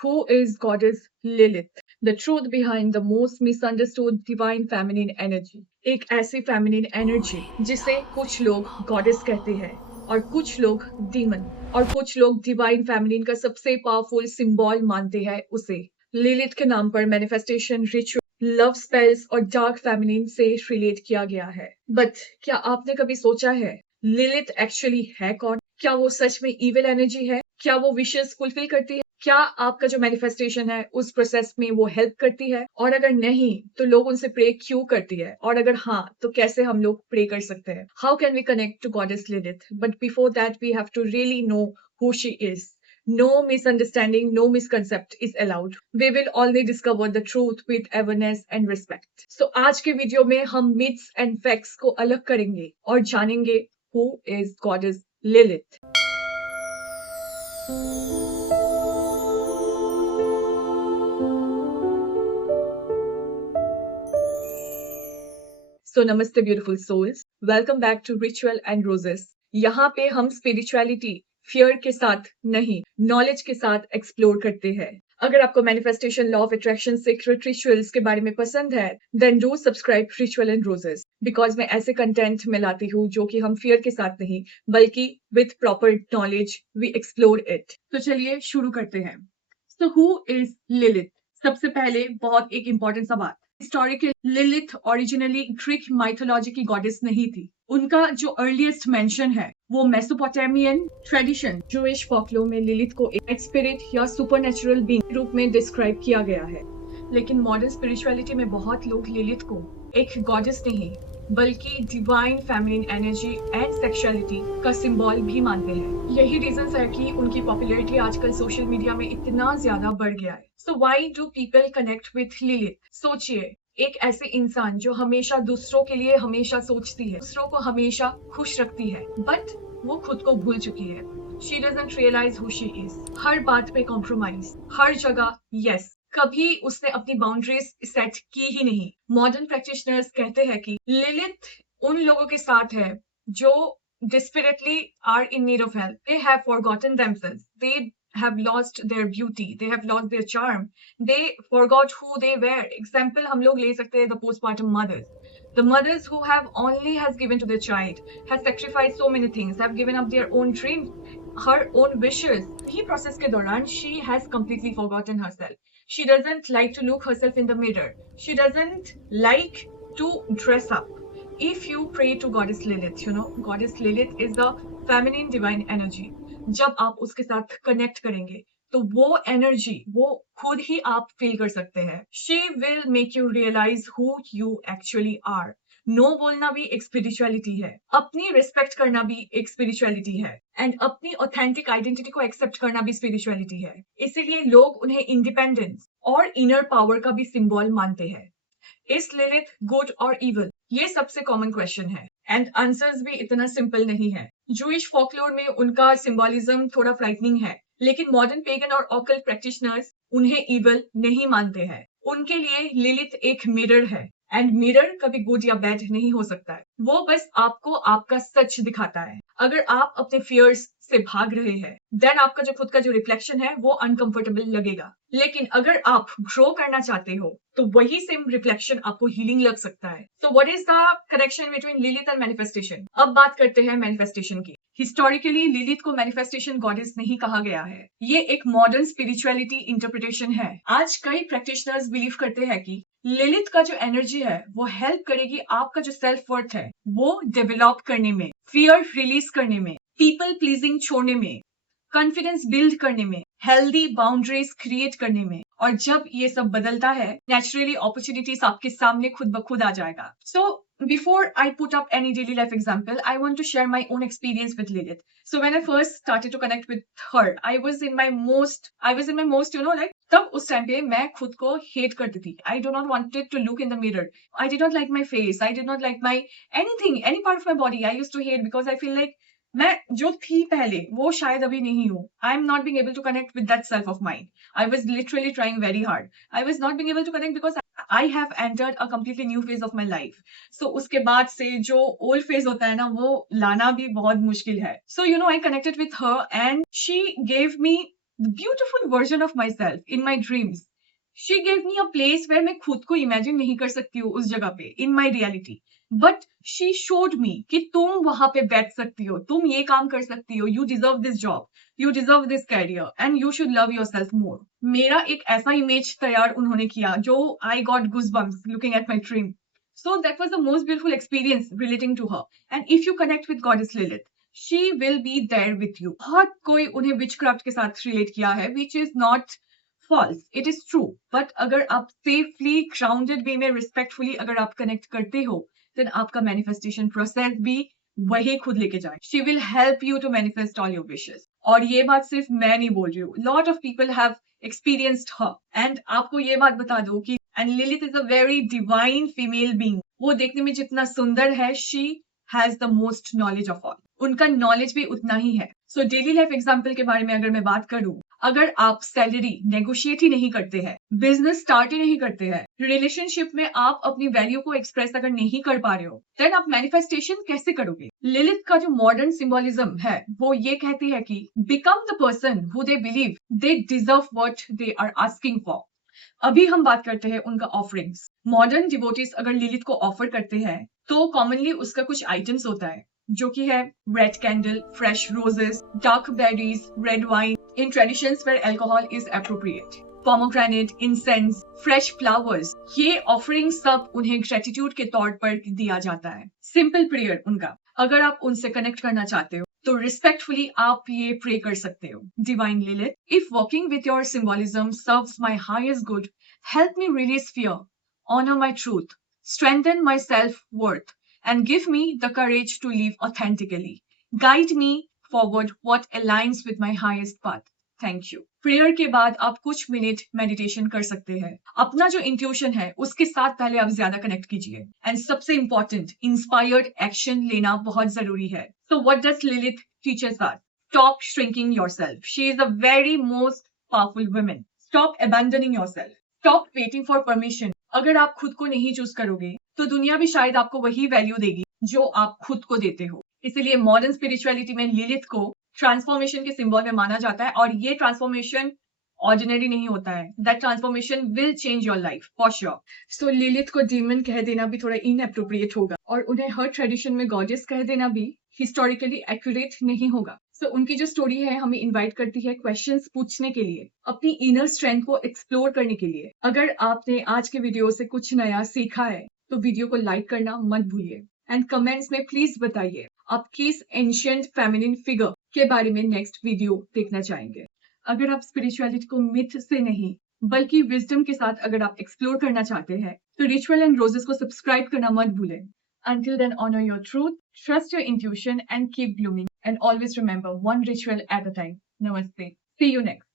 Who is goddess Lilith? The truth behind the most misunderstood divine feminine energy. एक ऐसी feminine energy जिसे कुछ लोग goddess कहते हैं और कुछ लोग demon और कुछ लोग divine feminine का सबसे powerful symbol मानते हैं उसे। लिलिथ के नाम पर manifestation ritual, लव स्पेल्स और डार्क फेमिनिन से रिलेट किया गया है। बट क्या आपने कभी सोचा है लिलिथ एक्चुअली है कौन? क्या वो सच में इविल एनर्जी है? क्या वो विशेस फुलफिल करती है? क्या आपका जो मैनिफेस्टेशन है उस प्रोसेस में वो हेल्प करती है? और अगर नहीं तो लोग उनसे प्रे क्यों करती है? और अगर हाँ तो कैसे हम लोग प्रे कर सकते हैं? How can we connect to goddess Lilith? But before that we have to really know who she is. No misunderstanding, no misconcept is allowed. We will only discover the truth with awareness and respect. So आज के video में हम myths and facts को अलग करेंगे और जानेंगे who is goddess Lilith. So namaste beautiful souls. Welcome back to Ritual and Roses. यहाँ पे हम spirituality fear के साथ नहीं, knowledge के साथ explore करते हैं। अगर आपको manifestation, law of attraction, secret rituals के बारे में पसंद है, then do subscribe Ritual and Roses because मैं ऐसे content में लाती हूँ जो कि हम fear के साथ नहीं, बल्कि with proper knowledge we explore it. तो चलिए शुरू करते हैं। So who is Lilith? सबसे पहले बहुत एक important सा बात। Historical Lilith originally Greek mythology की गॉडेस नहीं थी। उनका जो अर्लीस्ट मेंशन है वो मेसोपोटामियन ट्रेडिशन जूइश फोकलो में लिलिथ को एक स्पिरिट या सुपरनेचुरल बीइंग रूप में डिस्क्राइब किया गया है। लेकिन मॉडर्न स्पिरिचुअलिटी में बहुत लोग लिलिथ को एक गॉडेस नहीं बल्कि divine feminine energy and sexuality का सिंबल भी मानते हैं। यही रीजन है कि उनकी पॉपुलैरिटी आजकल सोशल मीडिया में इतना ज्यादा बढ़ गया है। So why do people connect with Lilith? सोचिए, एक ऐसे इंसान जो हमेशा दूसरों के लिए हमेशा सोचती है, दूसरों को हमेशा खुश रखती है, बट वो खुद को भूल चुकी है। She doesn't realize who she is. हर बात पे कॉम्प्रोमाइज, हर जगह यस, कभी उसने अपनी बाउंड्रीज सेट की ही नहीं। मॉडर्न प्रैक्टिशनर्स कहते हैं कि लिलिथ उन लोगों के साथ है जो desperately are in need of help. They have forgotten themselves. They have lost their beauty. They have lost their charm. They forgot who they were. Example हम लोग ले सकते हैं the postpartum mothers. The mothers who have only has given to their child, has sacrificed so many things, have given up their own dreams, her own wishes. He process के दौरान she has completely forgotten herself. She doesn't like to look herself in the mirror. She doesn't like to dress up. If you pray to Goddess Lilith, you know, Goddess Lilith is the feminine divine energy. जब आप उसके साथ connect करेंगे तो वो energy वो खुद ही आप फील कर सकते हैं। She will make you realise who you actually are. No बोलना भी एक स्पिरिचुअलिटी है, अपनी रिस्पेक्ट करना भी एक स्पिरिचुअलिटी है, एंड अपनी ऑथेंटिक आइडेंटिटी को एक्सेप्ट करना भी स्पिरिचुअलिटी है। इसीलिए लोग उन्हें इंडिपेंडेंस और इनर पावर का भी सिंबल मानते हैं। इज लिलिथ गुड और इविल? ये सबसे कॉमन क्वेश्चन है एंड आंसर्स भी इतना सिंपल नहीं है। जूइश फोकलोर में उनका सिंबलिज्म थोड़ा फ्राइटनिंग है, लेकिन मॉडर्न पेगन और ऑकल्ट प्रैक्टिशनर्स उन्हें इविल नहीं मानते हैं। उनके लिए लिलिथ एक मिरर है एंड मिरर कभी गुड या बैड नहीं हो सकता है। वो बस आपको आपका सच दिखाता है। अगर आप अपने फियर्स से भाग रहे हैं देन आपका जो खुद का जो रिफ्लेक्शन है वो अनकंफर्टेबल लगेगा। लेकिन अगर आप ग्रो करना चाहते हो तो वही सेम रिफ्लेक्शन आपको हीलिंग लग सकता है। So what is the connection between Lilith and manifestation? अब बात करते हैं मैनिफेस्टेशन की। हिस्टोरिकली लिलिथ को मैनिफेस्टेशन गॉडेस नहीं कहा गया है, ये एक मॉडर्न स्पिरिचुअलिटी इंटरप्रिटेशन है। आज कई प्रैक्टिशनर्स बिलीव करते हैं कि लिलिथ का जो एनर्जी है वो हेल्प करेगी आपका जो सेल्फ वर्थ है वो डेवलप करने में, फियर रिलीज करने में, पीपल प्लीजिंग छोड़ने में, कॉन्फिडेंस बिल्ड करने में, हेल्दी बाउंड्रीज क्रिएट करने में। और जब ये सब बदलता है नेचुरली अपॉर्चुनिटीज आपके सामने खुद ब खुद आ जाएगा। सो before I put up any daily life example, I want to share my own experience with Lilith. So when I first started to connect with her, I was in my most, you know, like, तब उस time पे मैं खुद को hate करती थी। I do not wanted to look in the mirror. I did not like my face. I did not like my anything, any part of my body. I used to hate because I feel like मैं जो थी पहले वो शायद अभी नहीं हूँ। I am not being able to connect with that self of mine. I was literally trying very hard. I was not being able to connect because I have entered a completely new phase of my life. So उसके बाद से जो old phase होता है ना वो लाना भी बहुत मुश्किल है। So you know I connected with her and she gave me the beautiful version of myself in my dreams. She gave me a place where मैं खुद को imagine नहीं कर सकती हूँ उस जगह पे in my reality. But she showed me कि तुम वहां पे बैठ सकती हो, तुम ये काम कर सकती हो, you deserve this job, you deserve this career and you should love yourself more. मेरा एक ऐसा image तैयार उन्होंने किया जो I got goosebumps looking at my dream. So that was the most beautiful experience relating to her. And if you connect with Goddess Lilith, she will be there with you. बहुत कोई उन्हें witchcraft के साथ relate किया है, which is not false. It is true. But अगर आप safely, grounded way में respectfully अगर आप connect करते हो, then आपका manifestation process भी वही खुद लेके जाए. She will help you to manifest all your wishes. और ये बात सिर्फ मैं नहीं बोल रही हूँ. Lot of people have experienced her. And आपको ये बात बता दूँ कि and Lilith is a very divine female being. वो देखने में जितना सुंदर है, she has the most knowledge of all. उनका knowledge भी उतना ही है. So daily life example के बारे में अगर मैं बात करूँ, अगर आप सैलरी नेगोशिएट ही नहीं करते हैं, बिजनेस स्टार्ट ही नहीं करते हैं, रिलेशनशिप में आप अपनी वैल्यू को एक्सप्रेस अगर नहीं कर पा रहे हो, देन आप मैनिफेस्टेशन कैसे करोगे? लिलिथ का जो मॉडर्न सिंबोलिज्म है वो ये कहती है कि become the person who they believe they deserve what they are asking for. अभी हम बात करते हैं उनका ऑफरिंग्स. मॉडर्न डिवोटीज अगर लिलिथ को ऑफर करते हैं तो कॉमनली उसका कुछ आइटम्स होता है जो कि है red candle, fresh roses, dark berries, red wine in traditions where alcohol is appropriate, pomegranate, incense, fresh flowers. ये ऑफरिंग सब उन्हें ग्रेटिट्यूड के तौर पर दिया जाता है. सिंपल प्रेयर उनका. अगर आप उनसे कनेक्ट करना चाहते हो तो रिस्पेक्टफुली आप ये प्रे कर सकते हो. Divine Lilith, if working with your symbolism serves my highest good, help me release fear, honour my truth, strengthen my self-worth, and give me the courage to live authentically. Guide me forward what aligns with my highest path. Thank you. Prayer के बाद आप कुछ minute meditation कर सकते हैं. अपना जो intuition है उसके साथ पहले आप ज्यादा कनेक्ट कीजिए. एंड सबसे इंपॉर्टेंट, इंस्पायर्ड एक्शन लेना बहुत जरूरी है. So what does Lilith teach us? Stop shrinking yourself. She is the very most powerful woman. Stop abandoning yourself. Stop waiting for permission. अगर आप खुद को नहीं चूज करोगे तो दुनिया भी शायद आपको वही वैल्यू देगी जो आप खुद को देते हो. इसीलिए मॉडर्न स्पिरिचुअलिटी में लिलिथ को ट्रांसफॉर्मेशन के सिंबल में माना जाता है और ये ट्रांसफॉर्मेशन ऑर्डिनरी नहीं होता है. That transformation will change your life for sure. So Lilith को डीमन कह देना भी थोड़ा इनएप्रोप्रिएट होगा और उन्हें हर ट्रेडिशन में गॉडेस कह देना भी हिस्टोरिकली एक्यूरेट नहीं होगा. सो उनकी जो स्टोरी है हमें इनवाइट करती है क्वेश्चंस पूछने के लिए, अपनी इनर स्ट्रेंथ को एक्सप्लोर करने के लिए. अगर आपने आज के वीडियो से कुछ नया सीखा है तो वीडियो को लाइक करना मत भूलिए एंड कमेंट्स में प्लीज बताइए आप किस एंशिएंट फेमिनिन फिगर के बारे में नेक्स्ट वीडियो देखना चाहेंगे. अगर आप स्पिरिचुअलिटी को मिथ से नहीं बल्कि विजडम के साथ अगर आप एक्सप्लोर करना चाहते हैं तो रिचुअल एंड रोजेस को सब्सक्राइब करना मत भूलें. Until then, honor your truth, trust your intuition and keep blooming. And always remember one ritual at a time. Namaste. See you next.